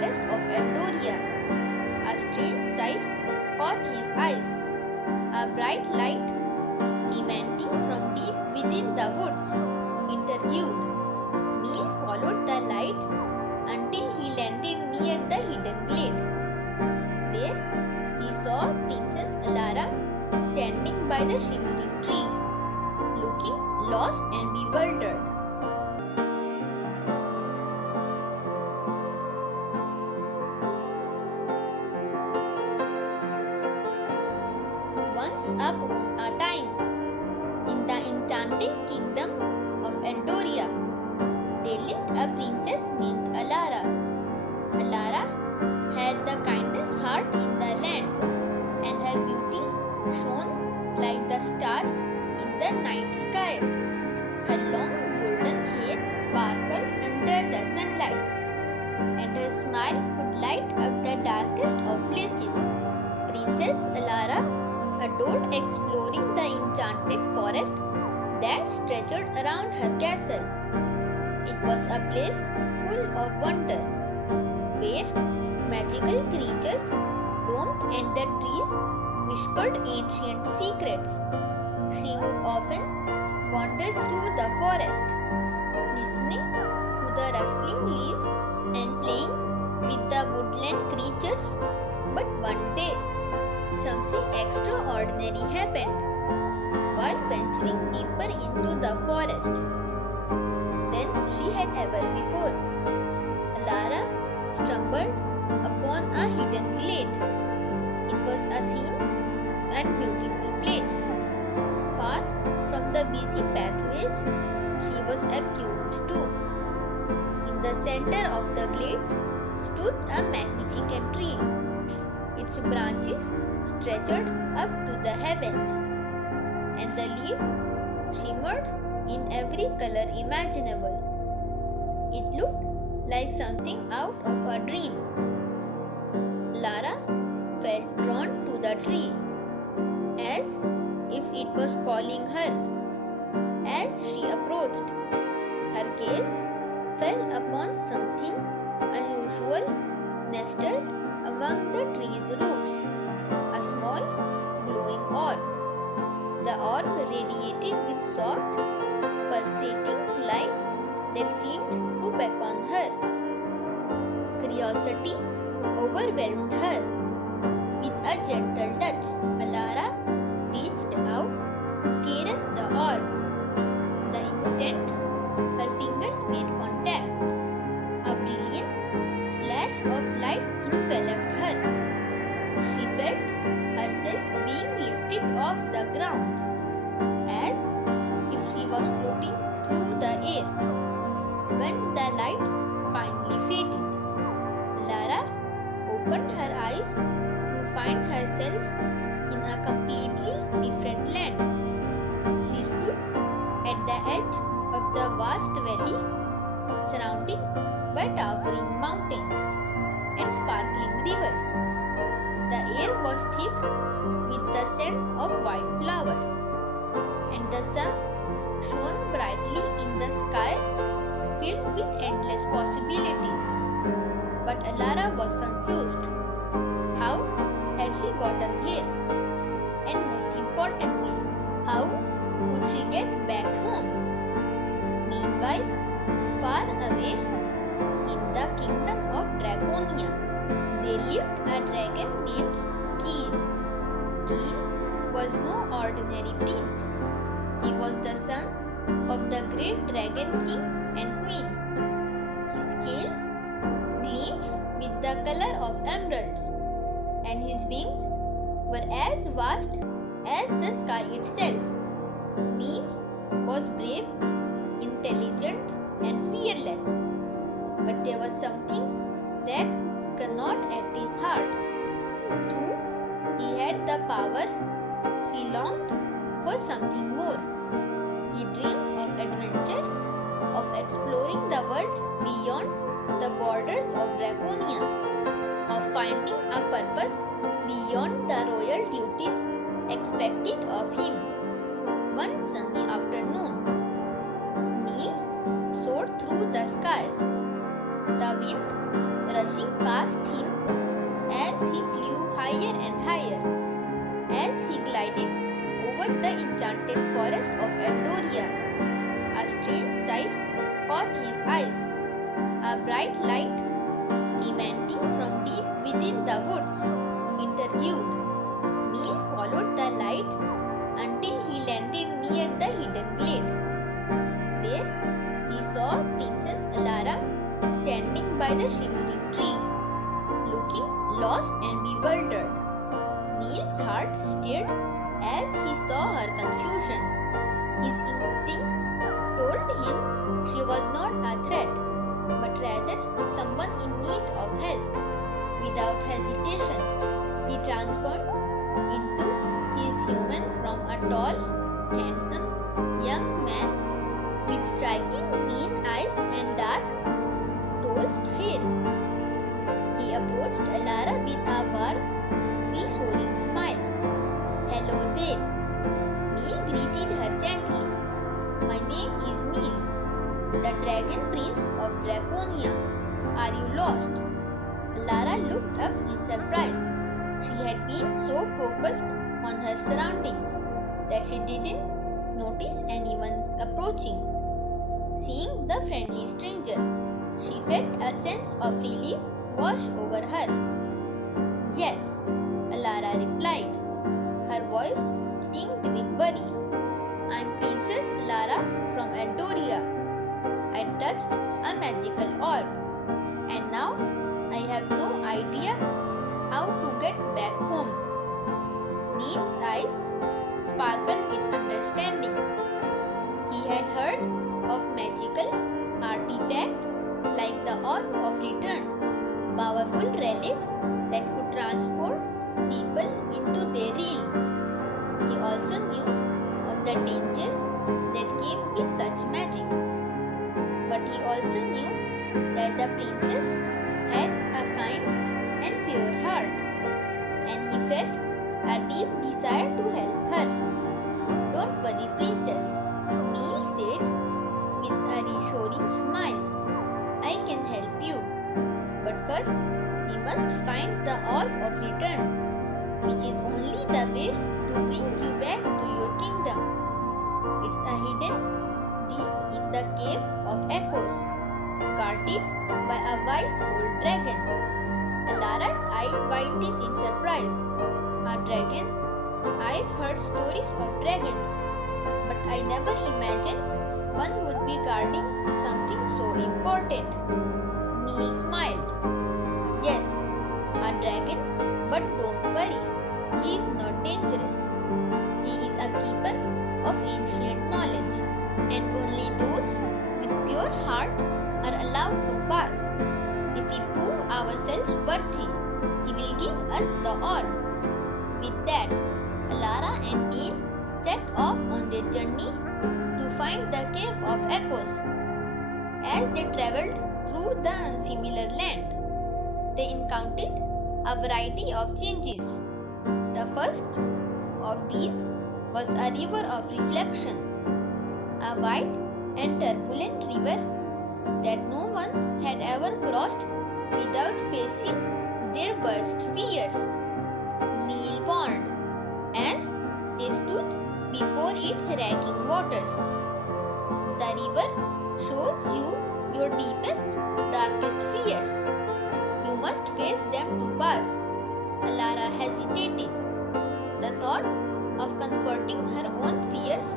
forest of Eldoria. A strange sight caught his eye. A bright light emanating from deep within the woods interviewed. Neil followed the light until he landed near the hidden glade. There, he saw Princess Alara standing by the shimmering tree, looking lost and bewildered. Once upon a time, in the enchanted kingdom of Eldoria, there lived a princess named Alara. Alara had the kindest heart in the land, and her beauty shone like the stars in the night sky. Her long golden hair sparkled under the sunlight, and her smile could light up the darkest of places. Princess Alara adored exploring the enchanted forest that stretched around her castle. It was a place full of wonder, where magical creatures roamed and the trees whispered ancient secrets. She would often wander through the forest, listening to the rustling leaves and playing with the woodland creatures. But one day, something extraordinary happened. While venturing deeper into the forest than she had ever before, Alara stumbled upon a hidden glade. It was a scene and beautiful place. Far from the busy pathways she was accustomed to. In the center of the glade stood a magnificent tree. Its branches stretched up to the heavens, and the leaves shimmered in every color imaginable. It looked like something out of a dream. Lara felt drawn to the tree, as if it was calling her. As she approached, her gaze fell upon something unusual nestled among the tree's roots, a small glowing orb. The orb radiated with soft, pulsating light that seemed to beckon her. Curiosity overwhelmed her. With a gentle touch, Alara reached out to caress the orb. The instant her fingers made contact, a brilliant flash of light enveloped her. She felt herself being lifted off the ground, as if she was floating through the air. When the light finally faded, Lara opened her eyes to find herself in a completely different land. She stood at the edge of the vast valley, surrounded by towering mountains and sparkling rivers. The air was thick with the scent of white flowers, and the sun shone brightly in the sky, filled with endless possibilities. But Alara was confused. How had she gotten here? And most importantly, how would she get back home? Meanwhile, far away in the kingdom of Draconia, there lived a dragon named Keel. Keel was no ordinary prince. He was the son of the great dragon king and queen. His scales gleamed with the color of emeralds, and his wings were as vast as the sky itself. Neil was brave, intelligent, and fearless, but there was something that gnawed at his heart. Though he had the power, he longed for something more. He dreamed of adventure, of exploring the world beyond the borders of Draconia, of finding a purpose beyond the royal duties expected of him. One sunny afternoon, Neil soared through the sky. The wind rushing past him as he flew higher and higher. As he glided over the enchanted forest of Eldoria, a strange sight caught his eye. A bright light emanating from deep within the woods interviewed. Neil followed the light until he landed near the hidden glade. There he saw Princess Alara standing by the shimmering tree, looking lost and bewildered. Neil's heart stirred as he saw her confusion. His instincts told him she was not a threat, but rather someone in need of help. Without hesitation, he transformed into his human from a tall, handsome young man with striking green eyes and dark, tossed hair. He approached Alara with a warm, reassuring smile. "Hello there." Neil greeted her gently. "My name is Neil, the Dragon Prince of Draconia. Are you lost?" Alara looked up in surprise. She had been so focused on her surroundings that she didn't notice anyone approaching. Seeing the friendly stranger, she felt a sense of relief wash over her. "Yes," Alara replied, her voice tinged with worry. "I'm Princess Alara from Eldoria. I touched a magical orb, and now I have no idea how to get back home." Neil's eyes sparkled with understanding. He had heard of magical artifacts like the Orb of Return, powerful relics that could transport people into their realms. He also knew of the dangers that came with such magic. But he also knew that the princess had a kind and pure heart, and he felt a deep desire to help her. "Don't worry, princess," Neil said with a reassuring smile. "I can help you. But first, we must find the Orb of Return, which is only the way to bring you back to your kingdom. It's a hidden deep in the Cave of Echoes, guarded by a wise old dragon." Alara's eye widened in surprise. "A dragon? I've heard stories of dragons, but I never imagined one would be guarding something so important." Neil smiled. "Yes, a dragon, but don't worry, he is not dangerous. He is a keeper of ancient knowledge, and only those with pure hearts are allowed to pass. If we prove ourselves worthy, he will give us the orb." With that, Alara and Neil set off on their journey to find the Cave of Echoes. As they traveled through the unfamiliar land, they encountered a variety of changes. The first of these was a river of reflection, a wide and turbulent river that no one had ever crossed without facing their worst fears. Neil warned as they stood before its raging waters. "The river shows you your deepest, darkest fears. You must face them to pass." Alara hesitated, the thought of confronting her own fears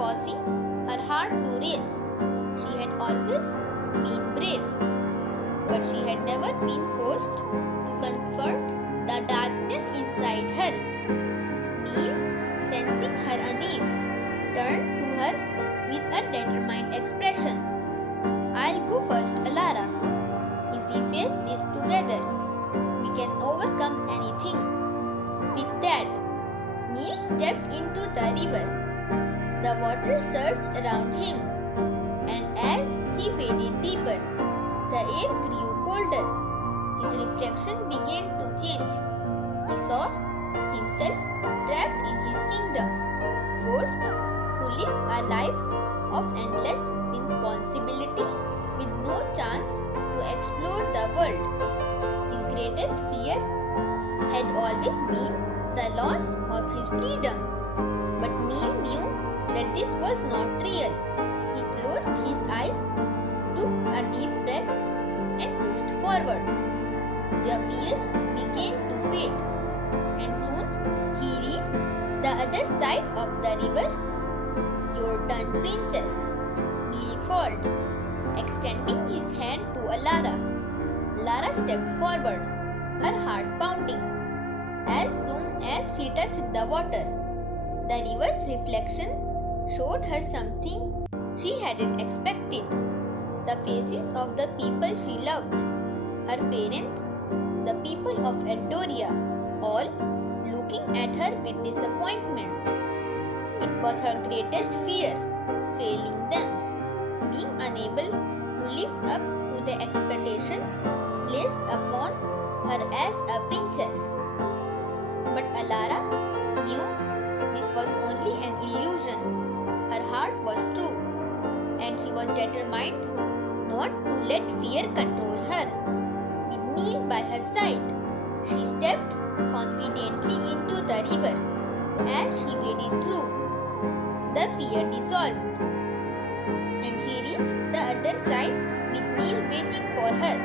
causing her heart to race. She had always been brave, but she had never been forced to confront the darkness inside her. Neil, sensing her unease, turned to her with a determined expression. "I'll go first, Alara. If we face this together, we can overcome anything." With that, Neil stepped into the river. The water surged around him, and as he waded deeper, the air grew colder. His reflection began to change. He saw himself trapped in his kingdom, forced to live a life of endless responsibility with no chance to explore the world. greatest fear had always been the loss of his freedom. But Neil knew that this was not real. He closed his eyes, took a deep breath, and pushed forward. The fear began to fade, and soon he reached the other side of the river. "Your turn, princess," Neil called, extending his hand to Alara. Alara stepped forward, her heart pounding. As soon as she touched the water, the river's reflection showed her something she hadn't expected. The faces of the people she loved, her parents, the people of Eldoria, all looking at her with disappointment. It was her greatest fear, failing them, being unable to live up to the expectations placed upon her as a princess. But Alara knew this was only an illusion. Her heart was true, and she was determined not to let fear control her. With Neil by her side, she stepped confidently into the river. As she waded through, the fear dissolved, and she reached the other side with Neil waiting for her.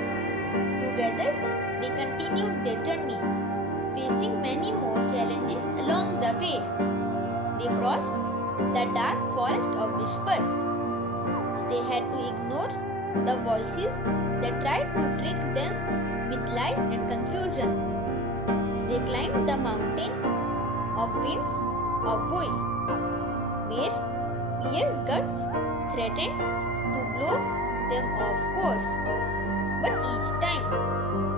Together, they continued their journey, facing many more challenges along the way. They crossed the dark forest of whispers. They had to ignore the voices that tried to trick them with lies and confusion. They climbed the mountain of winds of woe, where fear's guts threatened to blow them off course. But each time,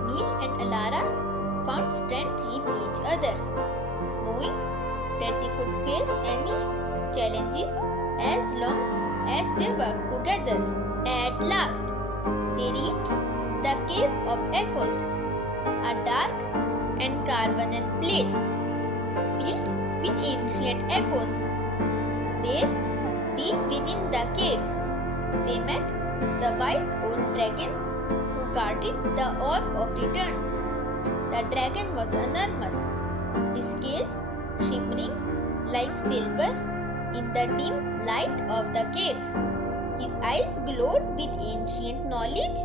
Neil and Alara found strength in each other, knowing that they could face any challenges as long as they worked together. At last, they reached the Cave of Echoes, a dark and cavernous place filled with ancient echoes. There, deep within the cave, they met the wise old dragon who guarded the Orb of Return. The dragon was enormous, his scales shimmering like silver in the dim light of the cave. His eyes glowed with ancient knowledge,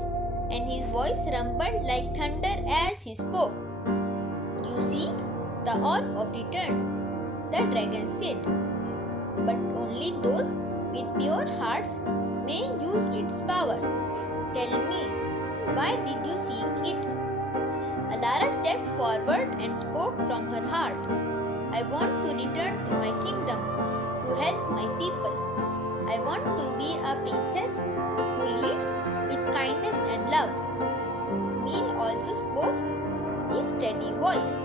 and his voice rumbled like thunder as he spoke. "You seek the Orb of Return," the dragon said, "but only those with pure hearts may use its power. Tell me, why did you seek it?" Alara stepped forward and spoke from her heart. "I want to return to my kingdom, to help my people. I want to be a princess who leads with kindness and love." Neil also spoke his steady voice.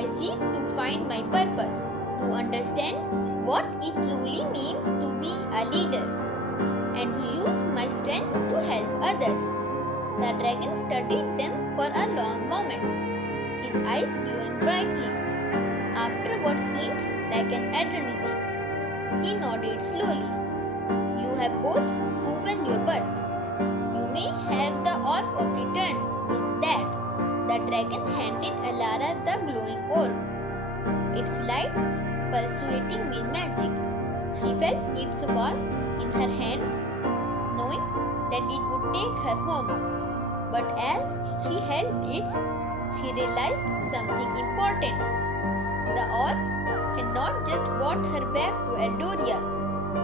"I seek to find my purpose, to understand what it truly means to be a leader, and to use my strength to help others." The dragon studied them for a long moment, his eyes glowing brightly. After what seemed like an eternity, he nodded slowly. "You have both proven your worth. You may have the Orb of Return." With that, the dragon handed Alara the glowing orb, its light pulsating with magic. She felt its warmth in her hands, knowing that it would take her home. But as she held it, she realized something important. The orb had not just brought her back to Eldoria.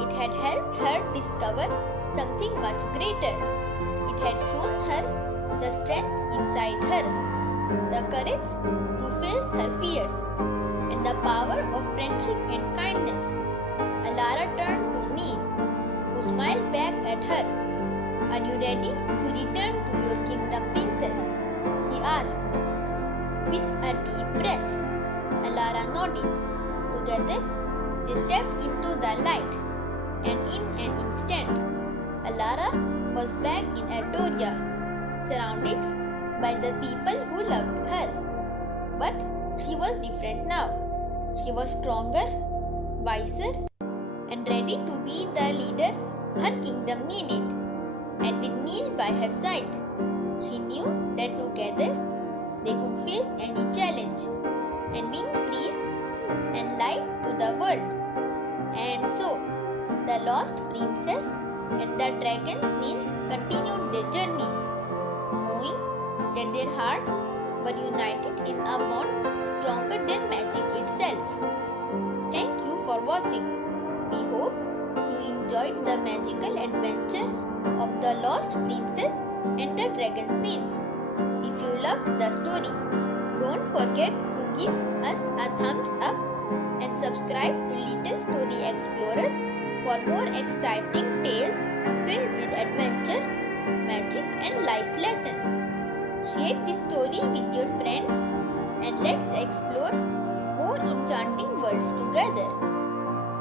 It had helped her discover something much greater. It had shown her the strength inside her, the courage to face her fears, and the power of friendship and kindness. Alara turned to Neil, who smiled back at her. "Are you ready to return to your kingdom, princess?" he asked. With a deep breath, Alara nodded. Together, they stepped into the light, and in an instant, Alara was back in Eldoria, surrounded by the people who loved her. But she was different now. She was stronger, wiser, and ready to be the leader her kingdom needed. And with Neil by her side, she knew that together face any challenge and bring peace and light to the world. And so, the lost princess and the dragon prince continued their journey, knowing that their hearts were united in a bond stronger than magic itself. Thank you for watching. We hope you enjoyed the magical adventure of the lost princess and the dragon prince. If you loved the story, don't forget to give us a thumbs up and subscribe to Little Story Explorers for more exciting tales filled with adventure, magic and life lessons. Share this story with your friends and let's explore more enchanting worlds together.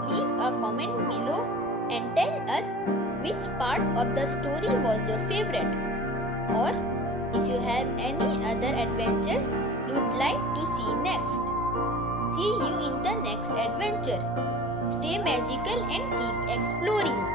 Leave a comment below and tell us which part of the story was your favorite, or if you have any other adventures you'd like to see next. See you in the next adventure. Stay magical and keep exploring.